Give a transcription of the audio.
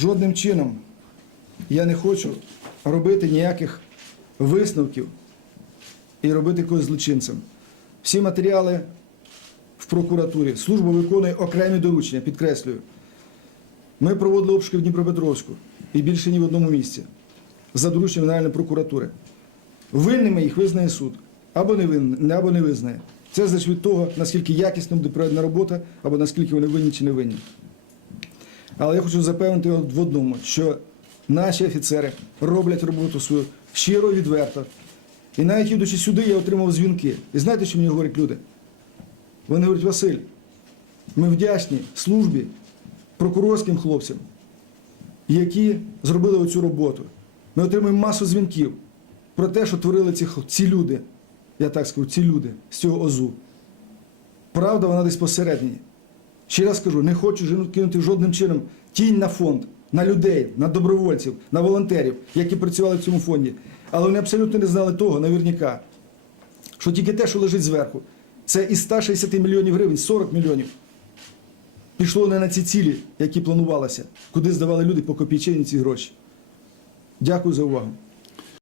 жодним чином я не хочу робити ніяких висновків і робити когось злочинцем. Всі матеріали в прокуратурі. Служба виконує окремі доручення, підкреслюю. Ми проводили обшуки в Дніпропетровську і більше ні в одному місці за дорученням Генеральної прокуратури. Винними їх визнає суд або не винне, або не визнає. Це залежить від того, наскільки якісно буде проведена робота, або наскільки вони винні чи не винні. Але я хочу запевнити в одному, що наші офіцери роблять роботу свою щиро, відверто. І навіть їдучи сюди, я отримав дзвінки. І знаєте, що мені говорять люди? Вони говорять, Василь, ми вдячні службі, прокурорським хлопцям, які зробили оцю роботу. Ми отримуємо масу дзвінків про те, що творили ці, ці люди, я так скажу, ці люди з цього ОЗУ. Правда, вона десь посередині. Ще раз кажу, не хочу кинути жодним чином тінь на фонд, на людей, на добровольців, на волонтерів, які працювали в цьому фонді. Але вони абсолютно не знали того, наверняка, що тільки те, що лежить зверху, це із 160 мільйонів гривень, 40 мільйонів. Пішло не на ці цілі, які планувалося, куди здавали люди по копійчині ці гроші. Дякую за увагу.